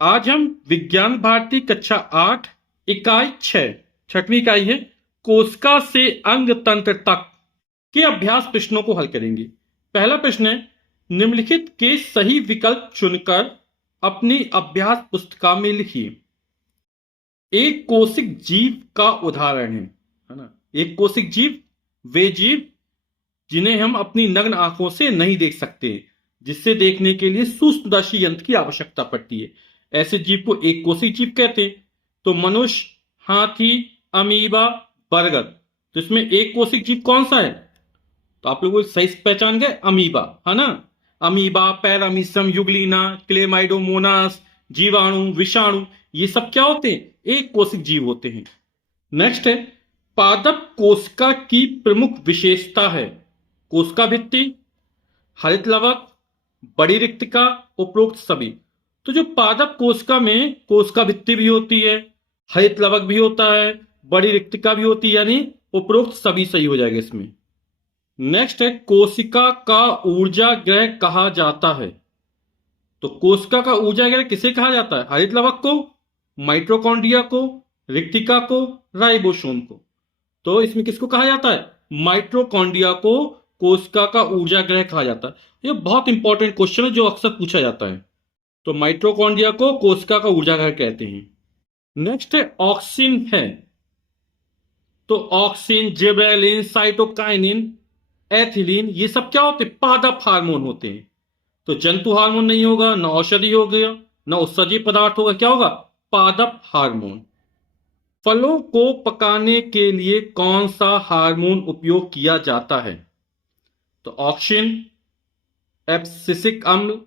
आज हम विज्ञान भारती कक्षा 8 इकाई 6 छठवीं इकाई है कोशिका से अंग तंत्र तक के अभ्यास प्रश्नों को हल करेंगे। पहला प्रश्न है, निम्नलिखित के सही विकल्प चुनकर अपनी अभ्यास पुस्तिका में लिखिए। एक कोशिक जीव का उदाहरण है ना। एक कोशिक जीव वे जीव जिन्हें हम अपनी नग्न आंखों से नहीं देख सकते, जिससे देखने के लिए सूक्ष्मदर्शी यंत्र की आवश्यकता पड़ती है। ऐसे जीव को एक कोशिक जीव कहते हैं। तो मनुष्य, हाथी, अमीबा, बरगद। तो इसमें एक कोशिक जीव कौन सा है? तो आप लोग सही से पहचान गए, अमीबा है ना। अमीबा, पैरामीशियम, युगलीना, क्लेमाइडोमोनास, जीवाणु, विषाणु, ये सब क्या होते हैं? एक कोशिक जीव होते हैं। नेक्स्ट है, पादप कोशिका की प्रमुख विशेषता है कोशिका भित्ति, हरित लवक, बड़ी रिक्तिका, उपरोक्त सभी। तो जो पादप कोशिका में कोशिका भित्ति भी होती है, हरित लवक भी होता है, बड़ी रिक्तिका भी होती है, यानी उपरोक्त सभी सही हो जाएगा इसमें। नेक्स्ट है, कोशिका का ऊर्जा ग्रह कहा जाता है। तो कोशिका का ऊर्जा ग्रह किसे कहा जाता है? हरित लवक को, माइटोकॉन्ड्रिया को, रिक्तिका को, राइबोसोम को। तो इसमें किसको कहा जाता है? माइटोकॉन्ड्रिया को कोशिका का ऊर्जा ग्रह कहा जाता है। ये बहुत इंपॉर्टेंट क्वेश्चन है जो अक्सर पूछा जाता है। तो माइटोकॉन्ड्रिया को कोशिका का ऊर्जा ग्रह कहते हैं। नेक्स्ट है, ऑक्सिन है। तो ऑक्सिन, जिबरेलिन, साइटोकाइनिन, एथिलीन, ये सब क्या होते हैं? पादप हार्मोन होते हैं। तो जंतु हार्मोन नहीं होगा, ना औषधि हो गया, ना उत्सर्जी पदार्थ होगा, क्या होगा? पादप हार्मोन। फलों को पकाने के लिए कौन सा हार्मोन उपयोग किया जाता है? तो ऑक्सिन, एब्सिसिक अम्ल,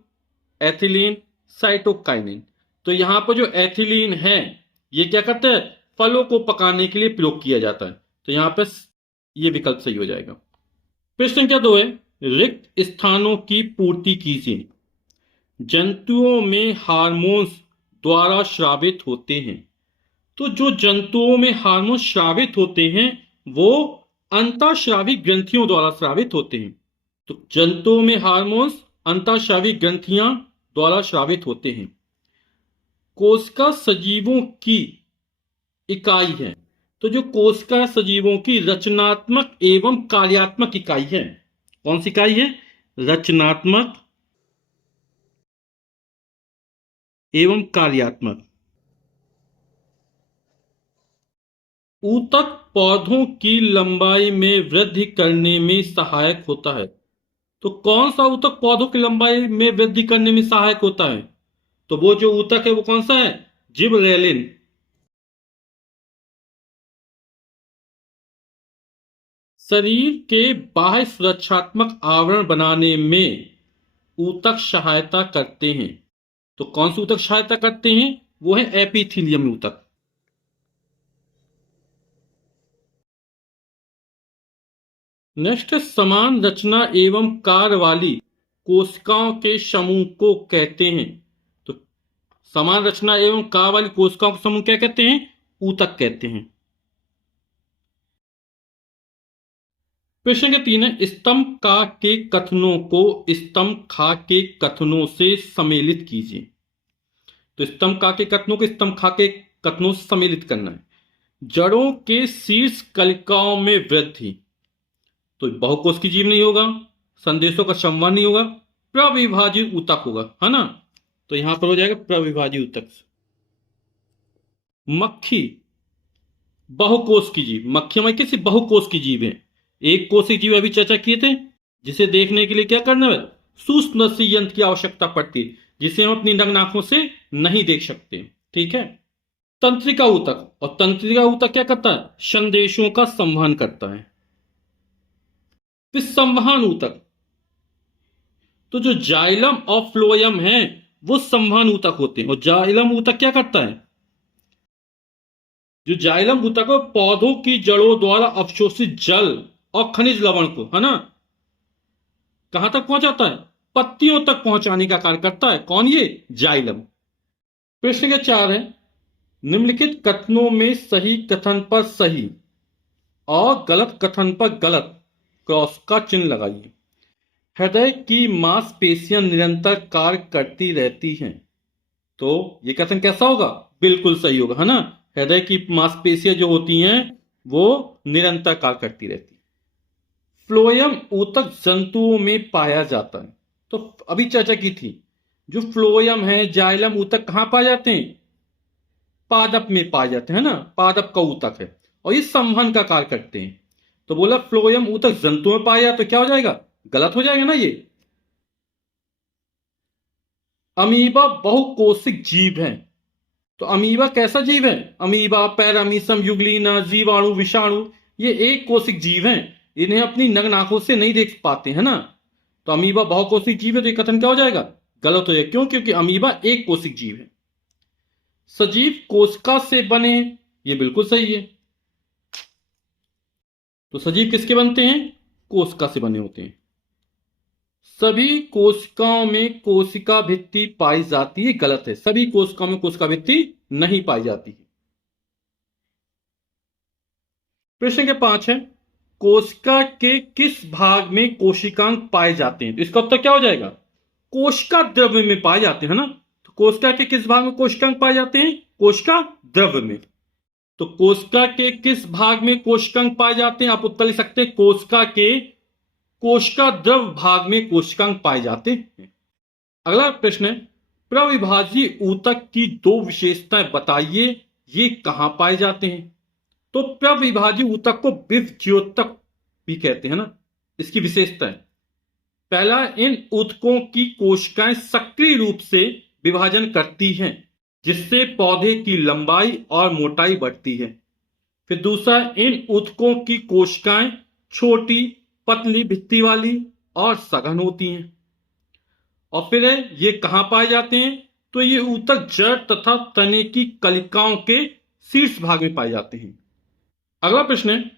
एथिलीन, साइटोकाइनिन। तो यहां पर जो एथिलीन है ये क्या करता है? फलों को पकाने के लिए प्रयोग किया जाता है। तो यहां पर ये विकल्प सही हो जाएगा। प्रश्न संख्या 2 है, रिक्त स्थानों की पूर्ति कीजिए। जंतुओं में हार्मोन्स द्वारा स्रावित होते हैं। तो जो जंतुओं में हार्मोन स्रावित होते हैं वो अंतःस्रावी ग्रंथियों द्वारा स्रावित होते हैं। तो जंतुओं में हार्मोन्स अंतःस्रावी ग्रंथियां द्वारा स्रावित होते हैं। कोशिका सजीवों की इकाई है। तो जो कोशिका सजीवों की रचनात्मक एवं कार्यात्मक इकाई है, कौन सी इकाई है? रचनात्मक एवं कार्यात्मक। ऊतक पौधों की लंबाई में वृद्धि करने में सहायक होता है। तो कौन सा ऊतक पौधों की लंबाई में वृद्धि करने में सहायक होता है? तो वो जो ऊतक है वो कौन सा है? जिबरेलिन। शरीर के बाह्य सुरक्षात्मक आवरण बनाने में ऊतक सहायता करते हैं। तो कौन से ऊतक सहायता करते हैं? वो है एपिथीलियम ऊतक। नेक्स्ट, समान रचना एवं कार्य वाली कोशिकाओं के समूह को कहते हैं। तो समान रचना एवं कार्य वाली कोशिकाओं का समूह क्या कहते हैं? ऊतक कहते हैं। प्रश्न के 3 है, स्तंभ का के कथनों को स्तंभ खा के कथनों से सम्मिलित कीजिए। तो स्तंभ का के कथनों को स्तंभ खा के कथनों से सम्मिलित करना है। जड़ों के शीर्ष कलिकाओं में वृद्धि। तो बहुकोश की जीव नहीं होगा, संदेशों का संवहन नहीं होगा, प्रविभाजित ऊतक होगा, है ना। तो यहां पर हो जाएगा प्रविभाजित ऊतक। मक्खी बहुकोश की जीव। मक्खी हमारी किसी बहुकोश की जीव है। एक कोशिक जीव अभी चर्चा किए थे, जिसे देखने के लिए क्या करना है? सूक्ष्मदर्शी यंत्र की आवश्यकता पड़ती है, जिसे हम अपनी नग्न आंखों से नहीं देख सकते। ठीक है। तंत्रिका ऊतक। और तंत्रिका ऊतक क्या करता है? संदेशों का संवहन करता है। फिर संवहन ऊतक। तो जो जाइलम और फ्लोएम है वो संवहन ऊतक होते हैं। और जाइलम ऊतक क्या करता है? जो जाइलम ऊतक है पौधों की जड़ों द्वारा अवशोषित जल और खनिज लवण को, है ना, कहां तक पहुंचाता है? पत्तियों तक पहुंचाने का कार्य करता है। कौन? ये जाइलम। प्रश्न के 4 है, निम्नलिखित कथनों में सही कथन पर सही और गलत कथन पर गलत क्रॉस का चिन्ह लगाइए। हृदय की मांसपेशियां निरंतर कार्य करती रहती हैं। तो ये कथन कैसा होगा? बिल्कुल सही होगा, है ना। हृदय की मांसपेशियां जो होती हैं वो निरंतर कार्य करती रहती है। फ्लोएम ऊतक जंतुओं में पाया जाता है। तो अभी चर्चा की थी, जो फ्लोएम है, जाइलम ऊतक कहां पाए जाते हैं? पादप में पाए जाते हैं ना, पादप का ऊतक है और ये संवहन का कार्य करते हैं। तो बोला फ्लोएम ऊतक जंतुओं में पाया, तो क्या हो जाएगा? गलत हो जाएगा ना ये। अमीबा बहुकोशिक जीव है। तो अमीबा कैसा जीव है? अमीबा, पैरामीशम, युगलीना, जीवाणु, विषाणु, ये एक कोशिक जीव हैं। इन्हें अपनी नग्न आंखों से नहीं देख पाते, है ना। तो अमीबा बहुकोशिक जीव है, तो ये कथन क्या हो जाएगा? गलत हो जाएगा। क्यों? क्योंकि अमीबा एक कोशिक जीव है। सजीव कोशिका से बने, ये बिल्कुल सही है। तो सजीव किसके बनते हैं? कोशिका से बने होते हैं। सभी कोशिकाओं में कोशिका भित्ति पाई जाती है, गलत है। सभी कोशिकाओं में कोशिका भित्ति नहीं पाई जाती है। प्रश्न के 5 है, कोशिका के किस भाग में कोशिकांग पाए जाते हैं? तो इसका उत्तर क्या हो जाएगा? कोशिका द्रव्य में पाए जाते हैं ना। तो कोशिका के किस भाग में कोशिकांग पाए जाते हैं? कोशिका द्रव्य में। तो कोशिका के किस भाग में कोशिकांग पाए जाते हैं? आप उत्तर लिख सकते हैं, कोशिका के कोशिका द्रव भाग में कोशिकांग पाए जाते हैं। अगला प्रश्न है, प्रविभाज्य ऊतक की दो विशेषताएं बताइए, ये कहां पाए जाते हैं? तो प्रविभाज्य ऊतक को विभज्योतक भी कहते हैं ना। इसकी विशेषता है, पहला, इन ऊतकों की कोशिकाएं सक्रिय रूप से विभाजन करती हैं, जिससे पौधे की लंबाई और मोटाई बढ़ती है। फिर दूसरा, इन ऊतकों की कोशिकाएं छोटी, पतली भित्ति वाली और सघन होती हैं। और फिर है, ये कहां पाए जाते हैं? तो ये ऊतक जड़ तथा तने की कलिकाओं के शीर्ष भाग में पाए जाते हैं। अगला प्रश्न है,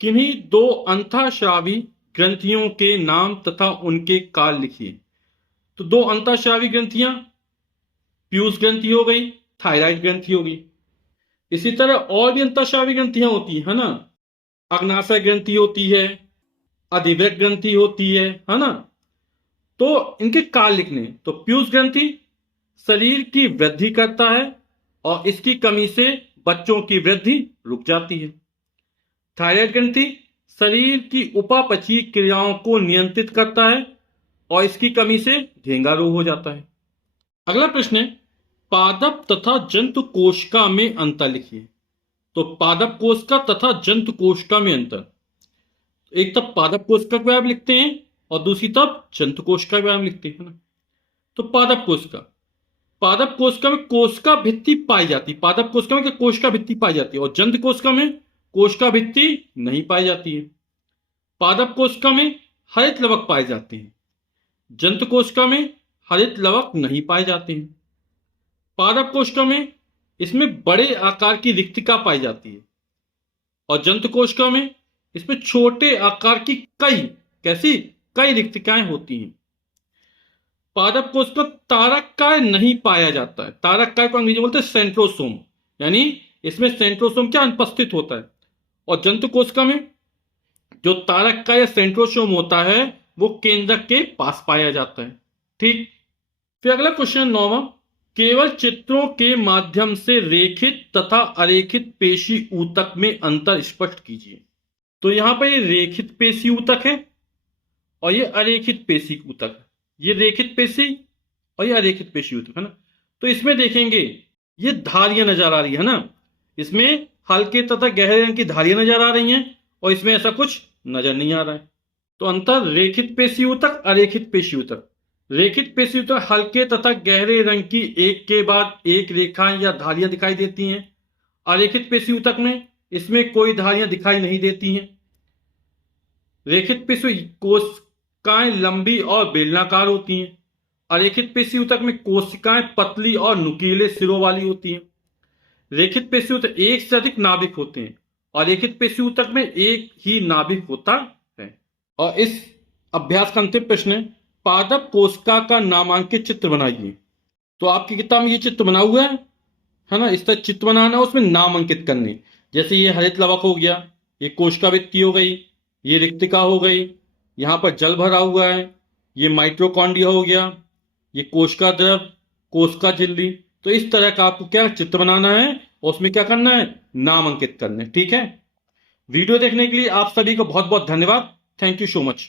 किन्हीं दो अंतःस्रावी ग्रंथियों के नाम तथा उनके काल लिखिए। तो दो अंतःस्रावी ग्रंथियां, पीयूष ग्रंथि हो गई, थायराइड ग्रंथि होगी। इसी तरह और भी अंतःस्रावी ग्रंथियां होती है ना। अग्नाशय ग्रंथि होती है, अधिवृक्क ग्रंथि होती है ना। तो इनके काल लिखने, तो पीयूष ग्रंथि शरीर की वृद्धि करता है और इसकी कमी से बच्चों की वृद्धि रुक जाती है। थायराइड ग्रंथि शरीर की उपापचयी क्रियाओं को नियंत्रित करता है और इसकी कमी से घेंगा रोग हो जाता है। अगला प्रश्न है, पादप तथा जंतु कोशिका में अंतर लिखिए। तो पादप कोशिका तथा जंतु कोशिका में अंतर, एक तब पादप कोशिका का व्यायाम लिखते हैं और दूसरी तब जंतु कोशिका का व्यायाम लिखते हैं ना। तो पादप कोशिका में कोशिका भित्ति पाई जाती है। पादप कोशिका में कोशिका भित्ति पाई जाती है और जंतु कोशिका में कोशिका भित्ति नहीं पाई जाती है। पादप कोशिका में हरित लवक पाए जाते हैं, जंतु कोशिका में हरित लवक नहीं पाए जाते हैं। पादप कोशिका में इसमें बड़े आकार की रिक्तिका पाई जाती है और जंतु कोशिका में इसमें छोटे आकार की कई रिक्तिकाएं होती हैं। पादप कोशिका तारककाय नहीं पाया जाता है। तारककाय को अंग्रेजी बोलते हैं सेंट्रोसोम, यानी इसमें सेंट्रोसोम क्या अनुपस्थित होता है। और जंतु कोशिका में जो तारककाय या सेंट्रोसोम होता है वो केंद्रक के पास पाया जाता है। ठीक। फिर अगला क्वेश्चन 9वां, केवल चित्रों के माध्यम से रेखित तथा अरेखित पेशी ऊतक में अंतर स्पष्ट कीजिए। तो यहां पर ये रेखित पेशी ऊतक है और ये अरेखित पेशी ऊतक है। ये रेखित पेशी और ये अरेखित पेशी ऊतक है ना। तो इसमें देखेंगे ये धारियां नजर आ रही है ना, इसमें हल्के तथा गहरे रंग की धारियां नजर आ रही हैं और इसमें ऐसा कुछ नजर नहीं आ रहा है। तो अंतर रेखित पेशी ऊतक, अरेखित पेशी ऊतक। रेखित पेशी ऊतक हल्के तथा गहरे रंग की एक के बाद एक रेखाएं या धारियां दिखाई देती हैं। अरेखित पेशी ऊतक में इसमें कोई धारियां दिखाई नहीं देती हैं। रेखित पेशी कोशिकाएं लंबी और बेलनाकार होती हैं। अरेखित पेशी ऊतक में कोशिकाएं पतली और नुकीले सिरों वाली होती हैं। रेखित पेशी ऊतक एक से अधिक नाभिक होते हैं और रेखित पेशी ऊतक में एक ही नाभिक होता है। और इस अभ्यास का अंतिम प्रश्न है, पादप कोशिका का नामांकित चित्र बनाइए। तो आपकी किताब में ये चित्र बना हुआ है ना। इस तरह चित्र बनाना, उसमें नाम अंकित करने। जैसे ये हरित लवक हो गया, ये कोशिका भित्ति हो गई, ये रिक्तिका हो गई, यहां पर जल भरा हुआ है, ये माइटोकॉन्ड्रिया हो गया, ये कोशिका द्रव, कोशिका झिल्ली। तो इस तरह का आपको क्या चित्र बनाना है और उसमें क्या करना है, नाम अंकित करना है। ठीक है, वीडियो देखने के लिए आप सभी को बहुत बहुत धन्यवाद। Thank you so much.